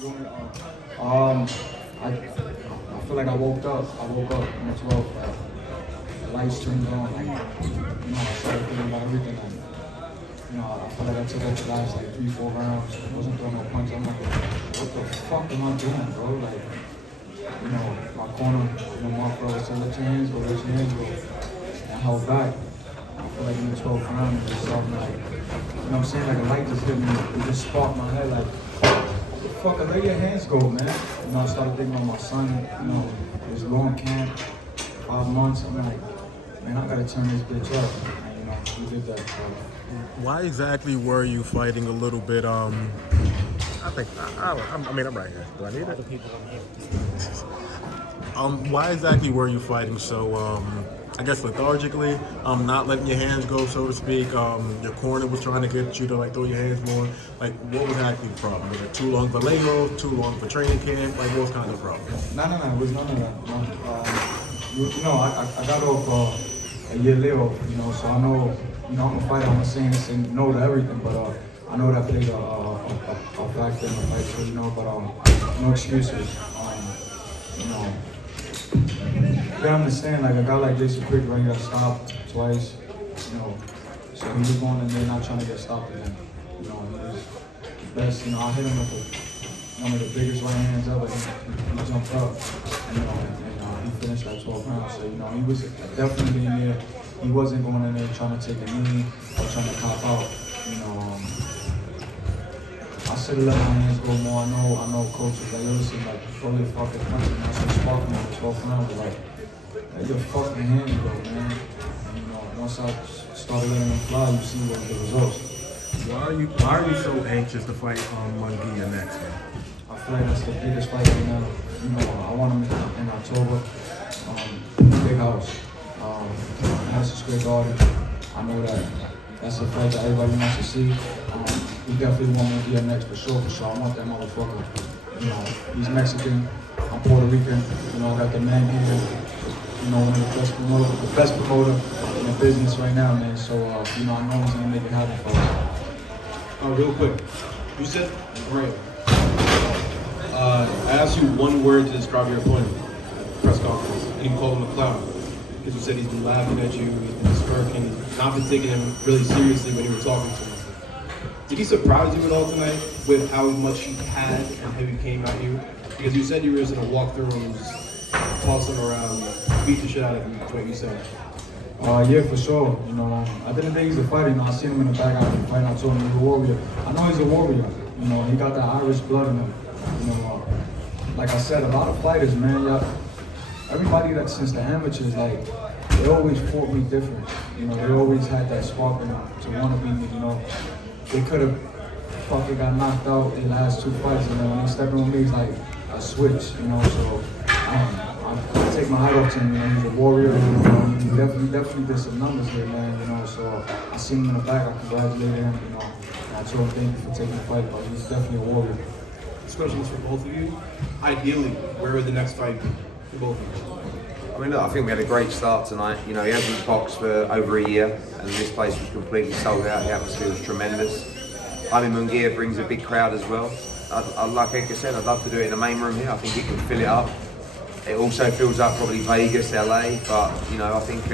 I feel like I woke up on the 12th. The lights turned on. I started thinking about everything. I feel like I took up the last 3-4 rounds. I wasn't throwing no punches. I'm like, what the fuck am I doing, bro? My corner, Mark Bro said, let your hands go. And I held back. I feel like in the 12th round, it was something what I'm saying? A light just hit me. It just sparked my head what the fuck, let your hands go, man. I started thinking about my son, his long camp, 5 months. I'm like, man, I gotta turn this bitch up. And, we did that. Why exactly were you fighting a little bit, I mean, I'm right here. Do I need it? Why exactly were you fighting so, I guess lethargically, not letting your hands go, so to speak? Your corner was trying to get you to throw your hands more. What was actually the problem? Was it too long for Legos, too long for training camp? What was kind of the problem? No, it was none of that. I got off a year later, so I know, I'm a fighter. I'm not saying no to everything, but I know that played a factor in the fight, so but no excuses. You gotta understand, a guy like Jason Quigley, he got stopped twice, so he was going in there not trying to get stopped again. He was best, I hit him with one of the biggest right hands ever. He jumped up, and he finished that 12 rounds. So, he was definitely in there. He wasn't going in there trying to take a knee or trying to cop out. I should have let my hands go more. I know coach was listen, throw your fucking punch, and that's what sparked me in the 12th round. Let your fucking hands go, man. And, once I started letting them fly, you see what the results. Why are you so anxious to fight Munguia next, man? I feel like that's the biggest fight right now. I want him in October. Big house. Madison Square Garden. I know that's a fight that everybody wants to see. We definitely want Munguia next for sure. I want that motherfucker. He's Mexican. I'm Puerto Rican. I got the man here. One of the best promoter in the business right now, man. So, I know he's gonna make it happen for us. Real quick, you said great. I asked you one word to describe your opponent at the press conference, and you called him a clown. Because you said he's been laughing at you, he's been smirking, he's not been taking him really seriously when you were talking to him. Did he surprise you at all tonight with how much he had and how he came at you? Because you said you were just gonna walk through and just toss him around, beat the shit out of him, that's what you said. Yeah, for sure. I didn't think he's a fighter. I seen him in the back out fight. I told him he's a warrior. I know he's a warrior. He got that Irish blood in him. Like I said, a lot of fighters, man. Everybody that since the amateurs, they always fought me different. They always had that spark in them to want to beat me. They could have fucking got knocked out in the last 2 fights, and then when they stepped on me, it's like a switch. So I take my hat off to him. He's a warrior. He definitely did some numbers here, man. So I seen him in the back. I congratulated him. And I told him thank you for taking the fight, but he's definitely a warrior. This question is for both of you. Ideally, where would the next fight be for both of you? I mean, look, I think we had a great start tonight. He hasn't boxed for over a year, and this place was completely sold out. The atmosphere was tremendous. I mean, Munguia brings a big crowd as well. Like Edgar said, I'd love to do it in the main room here. I think it can fill it up. It also fills up probably Vegas, LA, but I think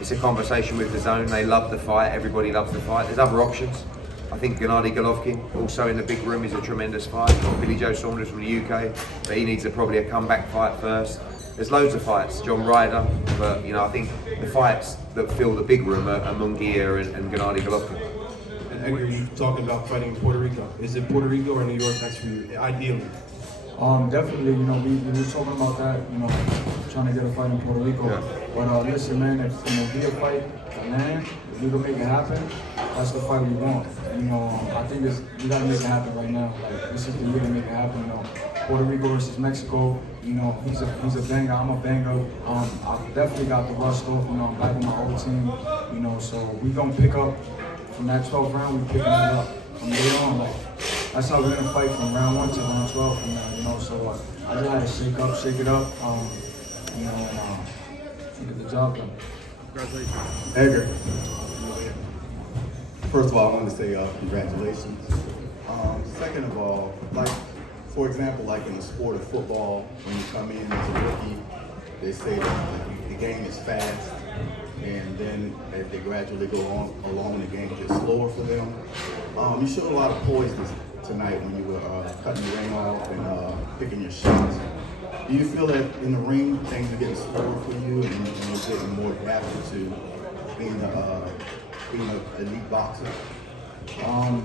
it's a conversation with the zone. They love the fight. Everybody loves the fight. There's other options. I think Gennady Golovkin, also in the big room, is a tremendous fight. You've got Billy Joe Saunders from the UK, but he needs probably a comeback fight first. There's loads of fights, John Ryder, but I think the fights that fill the big room are Munguia and Gennady Golovkin. And Edgar, you're talking about fighting in Puerto Rico. Is it Puerto Rico or New York next for you, ideally? Definitely, we were talking about that, trying to get a fight in Puerto Rico. Yeah. But listen, man, if be a fight, land, if we can make it happen, that's the fight we want. I think we gotta make it happen right now. This is the year to make it happen. Puerto Rico versus Mexico, he's a banger, I'm a banger. I definitely got the rust off, I'm back with my old team, so we gonna pick up from that 12th round, we picking it up from there on. That's how we're gonna fight from round 1 to round 12 from now, so I just had to shake it up, and get the job done. Congratulations. Edgar, first of all, I want to say congratulations. Second of all, For example, like in the sport of football, when you come in as a rookie, they say that the game is fast, and then as they gradually go on along, the game gets slower for them. You showed a lot of poise tonight when you were cutting the ring off and picking your shots. Do you feel that in the ring things are getting slower for you, and you're getting more adapted to being an elite boxer?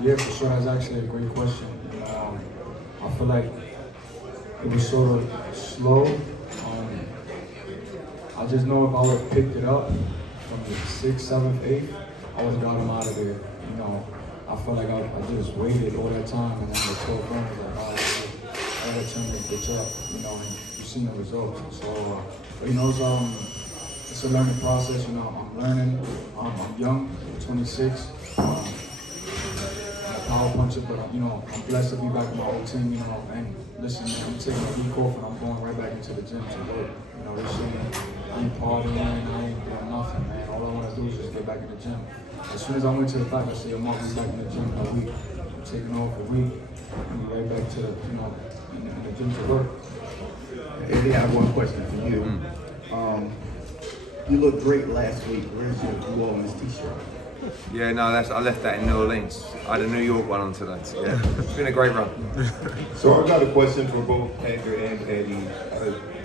Yeah, for sure. That's actually a great question. I feel like it was sort of slow. I just know if I would have picked it up from the 6th, 7th, 8th, I would have got him out of there. You know, I felt like I just waited all that time, and then the 12th round was like, I gotta turn this bitch up, you know, and you've seen the results. So, but, you know, it's a learning process. You know, I'm learning. I'm young, 26. I'm a power puncher, but you know, I'm blessed to be back with my whole team. You know, and listen, man, I'm taking a week off and I'm going right back into the gym to work. You know, this shit, I ain't partying, I ain't doing nothing, man. All I want to do is just get back in the gym. As soon as I went to the fight, I said, I'm always back in the gym in a week. I'm taking off a week and be right back to the, you know, in the gym to work. Eddie, I have one question for you. You looked great last week. Where's your New Orleans t-shirt? Yeah, no, I left that in New Orleans. I had a New York one on today. So yeah, it's been a great run. So I got a question for both Edgar and Eddie.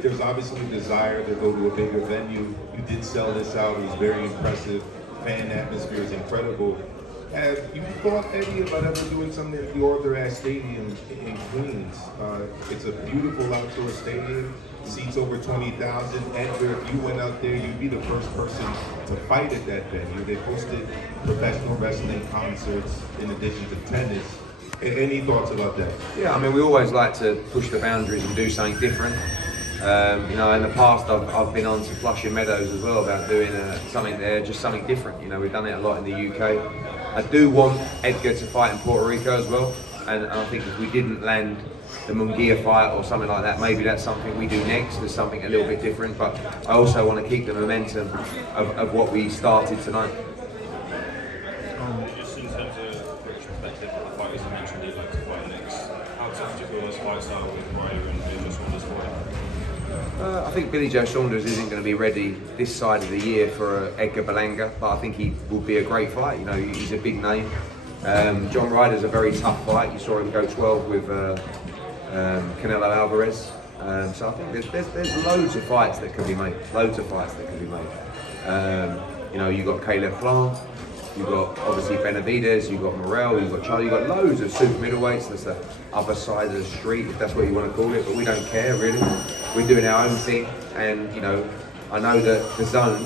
There's obviously a desire to go to a bigger venue. You did sell this out. It was very impressive. Fan atmosphere is incredible. Have you thought, Eddie, about ever doing something at the Arthur Stadium in Queens? It's a beautiful outdoor stadium. Seats over 20,000. Edgar, if you went out there, you'd be the first person to fight at that venue. They hosted professional wrestling concerts in addition to tennis. Any thoughts about that? Yeah, I mean, we always like to push the boundaries and do something different. You know, in the past, I've been on to Flushing Meadows as well about doing something there, just something different. You know, we've done it a lot in the UK. I do want Edgar to fight in Puerto Rico as well, and I think if we didn't land the Munguia fight or something like that, maybe that's something we do next. There's something a little bit different, but I also want to keep the momentum of what we started tonight. Just in terms of perspective of the fighters you mentioned you'd like to fight next, how tough do you feel those fights are with Ryder and Billy Joe Saunders for you? I think Billy Joe Saunders isn't going to be ready this side of the year for Edgar Berlanga, but I think he will be a great fight. You know, he's a big name. John Ryder's a very tough fight. You saw him go 12 with Canelo Alvarez. So I think there's loads of fights that can be made. You know, you got Caleb Plant, you got obviously Benavidez, you got Morrell, you got Charlie, you got loads of super middleweights. That's the other side of the street, if that's what you want to call it. But we don't care really. We're doing our own thing, and you know, I know that the Zone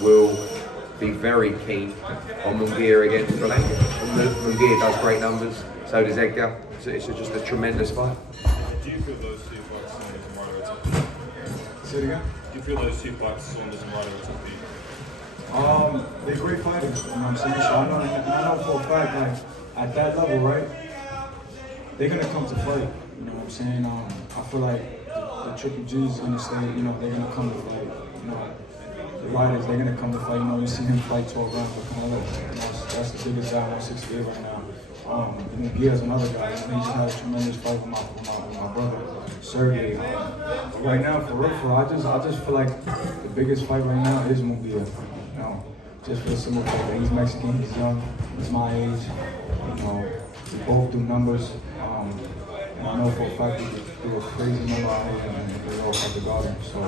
will be very keen on Munguia against Berlanga. Munguia does great numbers, so does Edgar. So it's just a tremendous fight. Do you feel those two fights, Saunders and Ryder, are tough for you? Say it again? Do you feel those two fights, Saunders and Ryder, are tough for you? They're great fighters, you know what I'm saying? So I know for a fact, like, at that level, right, they're gonna come to fight, you know what I'm saying? I feel like the Triple G's gonna stay, you know, they're gonna come to fight, you know, the Riders, they're gonna come to fight, you know, we see him fight 12 rounds with Canelo, you know, that's the biggest guy, 168 right now. Munguia's another guy, I think he's had a tremendous fight with my brother, Sergey. Right now, for real, I just feel like the biggest fight right now is Munguia. You know, just for the simple fact that he's Mexican, he's young, he's my age, you know, we both do numbers, and I know for a fact we could do a crazy number out here and we all have to guard him. So,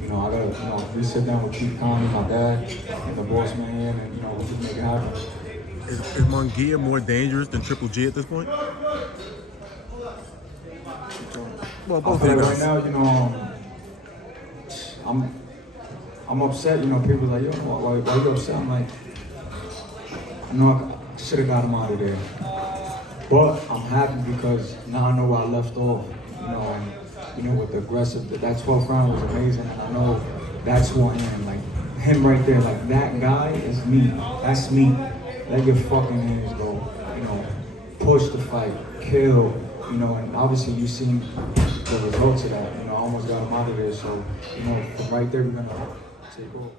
you know, I gotta, you know, we sit down with Keith Conley, my dad, and the boss man, and, you know, we just make it happen. Is Munguia more dangerous than Triple G at this point? Well, both of you Right guys. now, you know, I'm upset. You know, people are like, yo, why you upset? I'm like, I know I should have got him out of there, but I'm happy because now I know where I left off. You know, and you know, with the aggressive, that 12th round was amazing, and I know that's who I am. Like him right there, like that guy is me. That's me. Let your fucking hands go. You know, push the fight, kill. You know, and obviously you've seen the results of that. You know, I almost got him out of there. So, you know, from right there we're gonna take over.